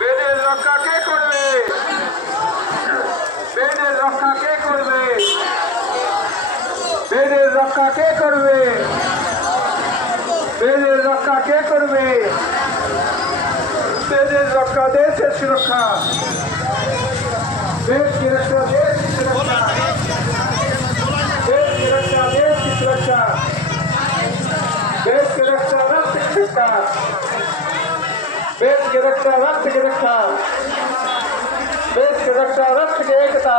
বেদের রক্ষা কে করবে? বেদের রক্ষা কে করবে? বেদের রক্ষা কে করবে? বেদের রক্ষা কে করবে? বেদের রক্ষা দেশের সুরক্ষা, देश की रक्षा, देश की सुरक्षा, देश की रक्षा, देश की सुरक्षा, देश की रक्षा, राष्ट्र की रक्षा, देश की रक्षा, राष्ट्र की रक्षा, देश की रक्षा, राष्ट्र की एकता।